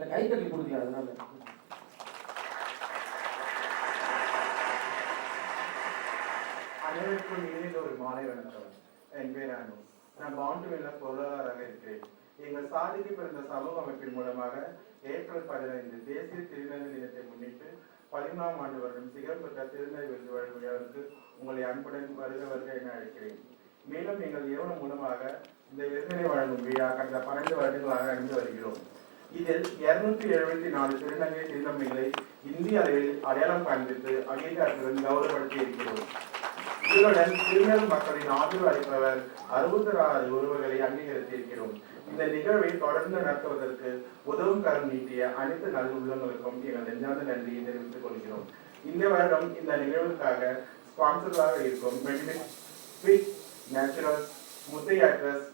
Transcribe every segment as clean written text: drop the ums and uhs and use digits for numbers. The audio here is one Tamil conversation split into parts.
இல்லை கைத்தட்டி கொடுக்கல அதனால. அனைவருக்கும் இனிய ஒரு மாலை வணக்கம். என் பேர் அனு. நான் பவுண்டுவில்ல பொருளாளராக இருக்கிறேன். எங்கள் சாதிக்கு பிறந்த சமூக அமைப்பின் மூலமாக ஏப்ரல் 15 தேசிய திருநெல்வேலி தினத்தை முன்னிட்டு 13ஆம் ஆண்டு வருடம் சிகரம் பெற்ற திருநெல்வேலி விருது வழங்கும் விழாவிற்கு உங்களை அன்புடன் வருக என அழைக்கிறேன். மேலும் எங்கள் நிறுவனம் மூலமாக இந்த விருதினை வழங்கும் விழா கடந்த 12 வருடங்களாக நடந்து வருகிறோம். இதில் 274 திருநங்கை திருநங்கைகளை இந்திய அளவில் அடையாளம் காண்பித்து அங்கீகாரத்துடன் கௌரவப்படுத்தி இருக்கிறோம். இதனுடன் திருநெல் மக்களின் ஆதரவு அளிப்பவர் 66 ஒருவர்களை அங்கீகரித்திருக்கிறோம். இந்த நிகழ்வை தொடர்ந்து நடத்துவதற்கு உதவும் கரம் நீட்டிய அனைத்து நல்ல உள்ளங்களுக்கும் எங்கள் நெஞ்சார்ந்த நன்றியை தெரிவித்துக் கொள்கிறோம். இந்த வருடம் இந்த நிகழ்வுக்காக ஸ்பான்சராக இருக்கும் மெடிமிக் நேச்சுரல்ஸ், முத்தையாக்டர்ஸ்,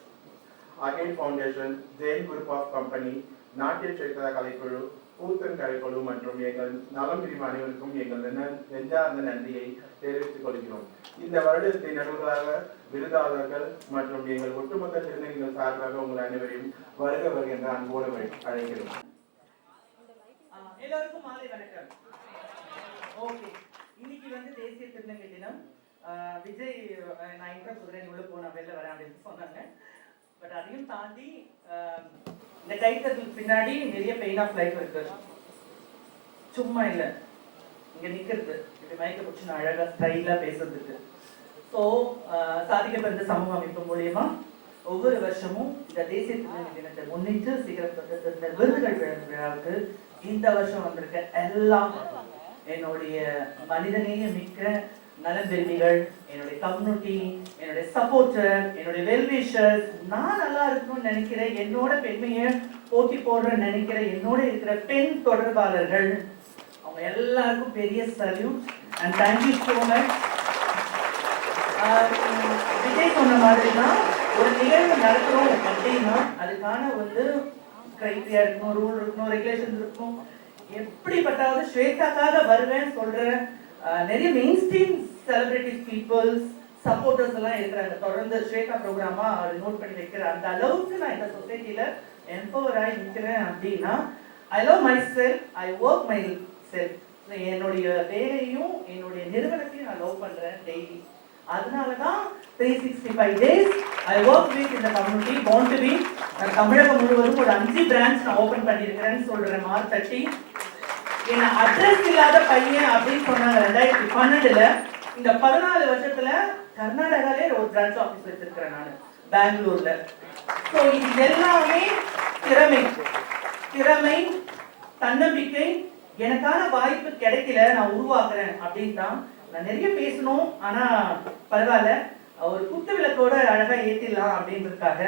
again foundation, Jain group of company, நாட்டிய சேத்திர கலைக்குழு, கூத்தன் கலைக்குழு மற்றும் எங்கள் நலம் பிரிவு அனைவருக்கும் எங்கள் நெஞ்சார்ந்த நன்றியை தெரிவித்துக் கொள்கிறோம். இந்த வருடத்தை நடுவர்களாக விருதாளர்கள் மற்றும் எங்கள் ஒட்டுமொத்த திருநங்கைகள் சார்பாக உங்கள் அனைவரையும் வருக என்ற அன்போடு அழைக்கிறோம். எல்லாருக்கும் மாலை வணக்கம். ஓகே, இன்னைக்கு தேசிய திருநங்கை தினம். விஜய் நான் இன்ட்ரெஸ்ட் சொல்றேன், உள்ள போன வெளில வரேன் அப்படின்னு சொன்னாங்க. பட் அதையும் தாண்டி இந்த கைத்தறதுக்கு பின்னாடி நிறைய பெயின் ஆஃப் லைஃப் இருக்கு. சும்மா இல்லை, இங்க நிக்கிறது இப்படி மயக்க பிடிச்சி நான் அழகா ஸ்டைலா பேசுறதுக்கு. ஸோ சாதிக்க பிறந்த சமூக அமைப்பு மூலியமா ஒவ்வொரு வருஷமும் இந்த தேசிய திருநங்கை தினத்தை முன்னிட்டு சிகரப்பட்ட விருதுகள் விழாவுக்கு இந்த வருஷம் வந்திருக்க எல்லாம் என்னுடைய மனிதநேய மிக்க நலன்பெருமிகள், என்னுடைய கம்யூனிட்டி, என்னுடைய சப்போர்ட்டர், என்னுடைய வெல்விஷர்ஸ், நான் நல்லா இருக்கணும்னு நினைக்கிற என்னோட பெண்மையை போட்டி போடுற நினைக்கிற என்னோட இருக்கிற பெண் தொடர்பாளர்கள், அவங்க எல்லாருக்கும் பெரிய salute and thank you so much. Vijay சொன்ன மாதிரி தான் ஒரு நிகழ்வு நடத்துறோம் அப்படின்னா அதுக்கான கிரைட்டீரியா இருக்கணும், ரூல் இருக்கணும், ரெகுலேஷன் இருக்கணும். எப்படிப்பட்டாவது ஸ்வேதாக்காக வருவேன்னு சொல்ற நிறைய main stream celebrities, peoples, supporters எல்லாம் இருக்கிறாங்க. தொடர்ந்து ஸ்வேதா ப்ரோக்ராமா நோட் பண்ணி வைக்கிறேன். அந்த அளவுக்கு நான் இந்த சொசைட்டில எம்பவர் ஆகி நிற்கிறேன் அப்படின்னா I love my self, I work my self. என்னுடைய வேலையும் என்னுடைய நிறுவனத்தையும் நான் லவ் பண்றேன் டெய்லி. அதனாலதான் 365 days I work with in the community, born to be. தமிழகம் முழுவதும் ஒரு 5 பிரான்ச் நான் ஓபன் பண்ணியிருக்கிறேன்னு சொல்றேன். மார்ச் 30 என்ன அட்ரஸ் இல்லாத பையன் அப்படின்னு சொன்னாங்க 2012ல. இந்த 14 வருஷத்துல கர்நாடகாலே ஒரு பிரான்ச் ஆபீஸ் வச்சிருக்கிறேன் நான் பெங்களூர்ல. ஸோ இது எல்லாமே திறமை, தன்னம்பிக்கை. எனக்கான வாய்ப்பு கிடைக்கல, நான் உருவாக்குறேன் அப்படின்னு தான். நான் நிறைய பேசணும், ஆனா பரவாயில்ல, ஒரு குத்து விளக்கோட அழகா ஏத்திடலாம் அப்படின்றதுக்காக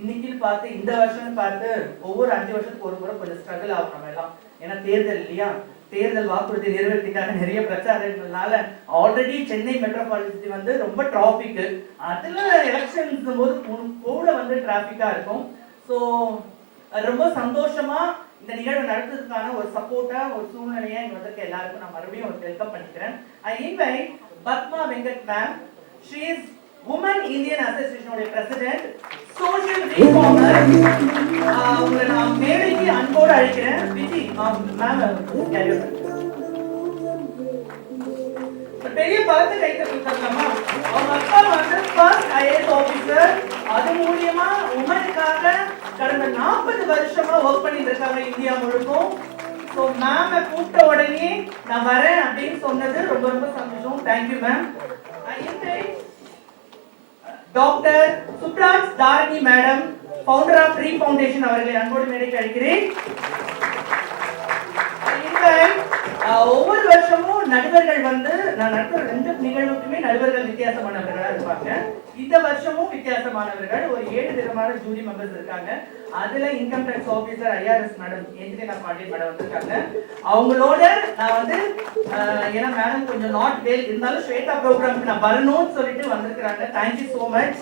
இன்னைக்குன்னு பார்த்து இந்த வருஷம்னு பார்த்து ஒவ்வொரு 5 வருஷத்துக்கு ஒரு முறை கொஞ்சம் ஸ்ட்ரகிள் ஆகும் நம்ம எல்லாம். ஏன்னா தேர்தல் இல்லையா, தேர்தல் வாக்குறுதி நிறைவேற்றிக்காக நிறைய பிரச்சாரங்கள்னால ஆல்ரெடி சென்னை மெட்ரோபாலிட்டி ரொம்ப டிராபிக். அதுல எலெக்ஷன்ஸ் போது கூட டிராபிக்கா இருக்கும். ஸோ ரொம்ப சந்தோஷமா இந்த நிகழ்வு நடத்துறதுக்கான ஒரு சப்போர்ட்டா ஒரு சூழ்நிலையா இங்க வந்திருக்க எல்லாருக்கும் நான் மறுபடியும் ஒரு வெல்கம் பண்ணிக்கிறேன். I invite Padma Venkat ma'am. She is woman Indian அசோசியேஷனோட பிரசிடென்ட், சோஷியல் ரீஃபார்மர். உங்களை நான் மேடைக்கு அன்போடு அழைக்கிறேன். விஜி மேம் பெரிய பலத்தை கைத்த கொடுத்தாங்கம்மா. அவங்க அப்பா ஃபர்ஸ்ட் ஐஏஎஸ் ஆபீசர். அது மூலியமா உமனுக்காக கடந்த 40 வருஷமா ஒர்க் பண்ணிட்டு இருக்காங்க இந்தியா முழுக்கும். ஸோ மேம கூப்பிட்ட உடனே நான் வரேன் அப்படின்னு சொன்னது ரொம்ப ரொம்ப சந்தோஷம். Thank you ma'am. Doctor Subraj Dharani madam, founder of tree foundation, அவர்களை அன்போடு மேடைக்கு அழைக்கிறேன். ஒவ்வொரு வருஷமும் நடுவர்கள் நான் நடத்துற 2 நிகழ்வுக்குமே நடுவர்கள் வித்தியாசமானவர்களா இருப்பாங்க. இந்த வருஷமும் வித்தியாசமானவர்கள் ஒரு 7 விதமான ஜூரி மெம்பர்ஸ் இருக்காங்க. அதுல income tax officer IRS madam என்ஜினியா பாண்டியன் மேடம் வந்திருக்காங்க. அவங்களோட நான் ஏன்னா மேடம் கொஞ்சம் நாட் வெல் இருந்தாலும் ஸ்வேதா ப்ரோக்ராமுக்கு நான் வரணும்னு சொல்லிட்டு வந்திருக்கிறாங்க. Thank you so much.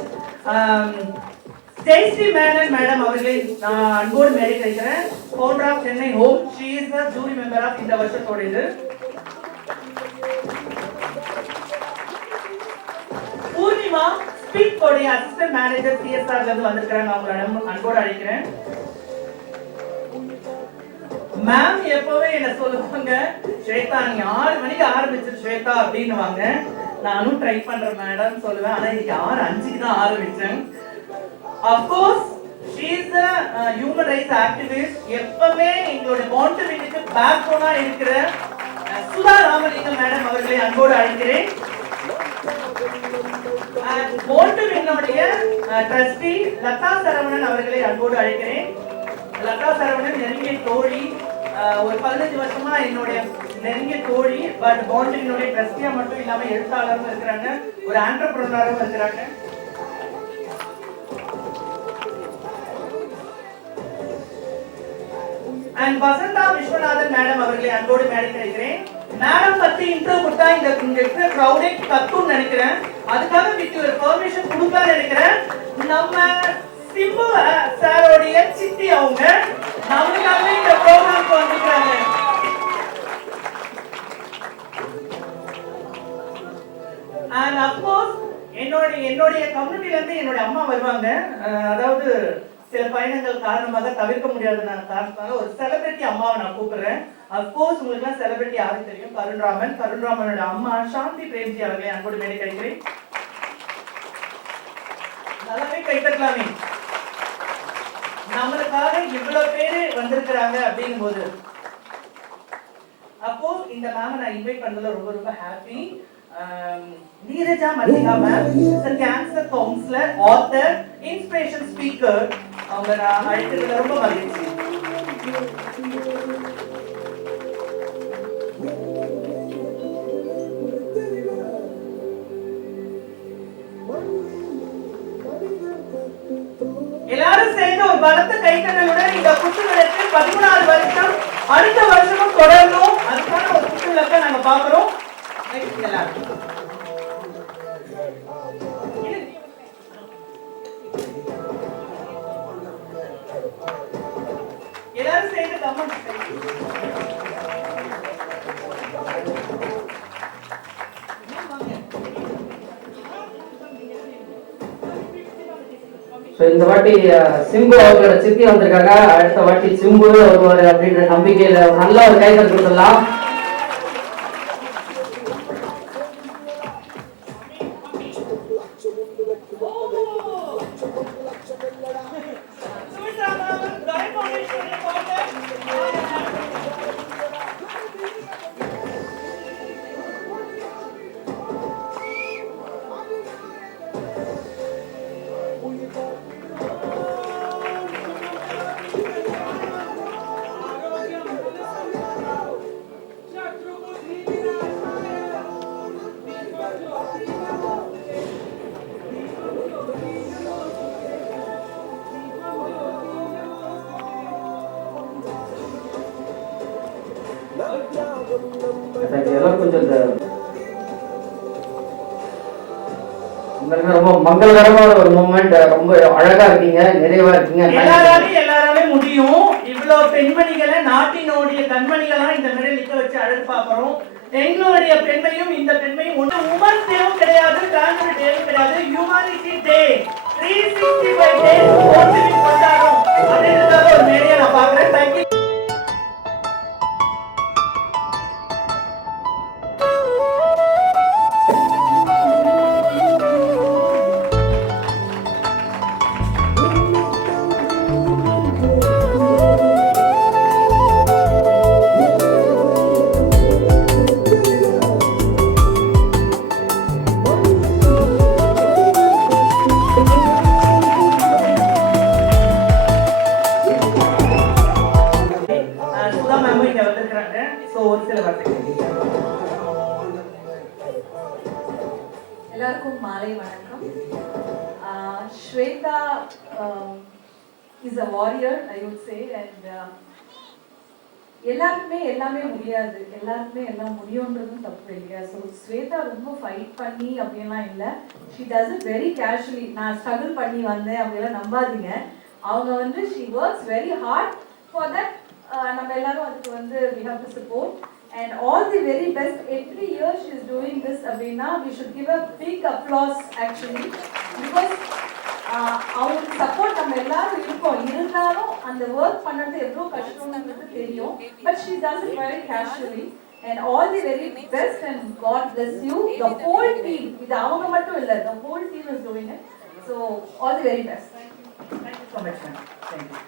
Jayashree Menon madam அவர்களை நான் அன்போடு மேடை கிடைக்கிறேன். Founder of Chennai home. She is the jury member of இந்த வருஷத்தோட இது. பூர்ணிமா ஸ்பீக் கோடைய அசிஸ்டன்ட் மேனேஜர் சிஎஸ்ஆர்ல இருந்து வந்திருக்காங்க. அவங்கள அன்போடு அழைக்கிறேன். மேம் எப்பவே என்ன சொல்லுவாங்க, ஸ்வேதா நீ 6 மணிக்கு ஆரம்பிச்சிரு ஸ்வேதா அப்படின்னுவாங்க. நானும் ட்ரை பண்றேன் மேடம் சொல்லுவேன். ஆனா இன்னைக்கு 6:05க்கு தான் ஆரம்பிச்சேன். Of course she is a human rights activist. எப்பவே எங்களோட பாண்டவினுக்கு பேக் போனா இருக்கிற சுதா ராமலிங்கம் மேடம் அவர்களை அன்போடு அழைக்கிறேன். பாண்டவினுடைய ட்ரஸ்டி லதா சரவணன் அவர்களை அன்போடு அழைக்கிறேன். லதா சரவணன் நெருங்கிய தோழி, ஒரு 15 வருஷமா என்னுடைய நெருங்கிய தோழி. பட் பாண்டவினுடைய ட்ரஸ்டியா மட்டும் இல்லாம எழுத்தாளரும் இருக்கிறாங்க, ஒரு ஆண்டர்பிரனரும் இருக்கிறாங்க. அண்ட் வசந்தா விஸ்வநாதன் மேடம் அவர்களை அன்போடு மேடைக்கு அழைக்கிறேன். மேடம் பத்தி இன்ட்ரோ கொடுத்தா இங்க இருக்கிற கிரௌடே கத்துன்னு நினைக்கிறேன். அதுக்காக வித் ஒரு பெர்மிஷன் கொடுக்கலாம்னு நினைக்கிறேன். நம்ம சிம்பு சாரோடைய சித்தி அவங்க நமக்காகவே இந்த ப்ரோக்ராம்க்கு வந்திருக்காங்க. அண்ட் அஃப்கோர்ஸ் என்னுடைய கம்யூனிட்டில இருந்து என்னோட அம்மா வருவாங்க. அதாவது சில பயணங்கள் காரணமாக தவிர்க்க முடியாத காரணத்தால ஒரு செலிபிரிட்டி அம்மாவை நான் கூப்பிடுறேன். அஃப்கோர்ஸ் உங்களுக்கு செலிபிரிட்டி யாரும் தெரியும், கருண்ராமனோட அம்மா சாந்தி பிரேம்ஜி அவர்களை அன்போடு மேடை கிடைக்கிறேன். நல்லாவே கைத்தட்டலாமே, நம்மளுக்காக இவ்வளவு பேரு வந்திருக்கிறாங்க அப்படிங்கும் போது. அப்போ இந்த மேம் நான் இன்வைட் பண்ணதுல ரொம்ப ரொம்ப happy. Neeraja Mallika ma'am is a cancer counselor, author, inspiration speaker. அவங்க நான் அழைத்ததுல ரொம்ப மகிழ்ச்சி. எல்லாரும் சேர்ந்து ஒரு பலத்த கைத்தட்டலுடன் இந்த குத்துவிளக்கு 14 வருஷம் அடுத்த வருஷமும் தொடரணும். அதுக்கான ஒரு குத்துவிளக்கை நாங்க பாக்குறோம். எல்லாரும் சேர்ந்து கமெண்ட் இந்த வாட்டி சிம்பு அவங்களோட சித்தி வந்திருக்காங்க. அடுத்த வாட்டி சிம்பு வருவாரு அப்படின்ற நம்பிக்கையில நல்ல ஒரு கைத்தல் கொடுத்துடலாம். கொஞ்சம் ரொம்ப மங்களகரமான ஒரு மூமெண்ட். ரொம்ப அழகா இருக்கீங்க, நிறைவா இருக்கீங்க. எல்லாராலையும் முடியும். இவ்வளவு பெண்மணிகளை நாட்டினுடைய கண்மணிகளா இந்த மாதிரி நிக்க வச்சு அழகு பாக்குறோம். எங்களுடைய பெண்மையும் இந்த பெண்மையும் ஒண்ணு உமன் டேவும் கிடையாது, டிரான்ஸ்ஜெண்டர் டேவும் கிடையாது, ஹியூமனிட்டி டே 365 டேஸ் ஒன்றிணைந்து கொண்டாடும் அப்படின்றத ஒரு மேடையை நான் பாக்குறேன். தேங்க்யூ. எல்லாருக்கும் மாலை வணக்கம். Shweta is a warrior, I would say, and எல்லாருக்குமே எல்லாமே முடியாது, எல்லாருக்குமே எல்லாம் முடியும்ன்றதும் தப்பு இல்லையா? ஸோ ஸ்வேதா ரொம்ப ஃபைட் பண்ணி அப்படியெல்லாம் இல்லை. She does it very casually. நான் ஸ்ட்ரகிள் பண்ணி வந்தேன் அப்படியெல்லாம் நம்பாதீங்க. அவங்க வந்து she works very hard for that. நம்ம எல்லாரும் அதுக்கு வந்து we have to support and all the very best. Every year she is doing this அப்படின்னா we should give a big applause actually, because அவங்களுக்கு சப்போர்ட் நம்ம எல்லாரும் இருக்கோம். இருந்தாலும் அந்த ஒர்க் பண்ணது எவ்வளவு கஷ்டம்ன்றது தெரியும். But she does it very casually. And all the very best and God bless you. The whole team, இது அவங்க மட்டும் இல்ல, the whole team is doing it. So all the very best. Thank you so much, ma'am. Thank you.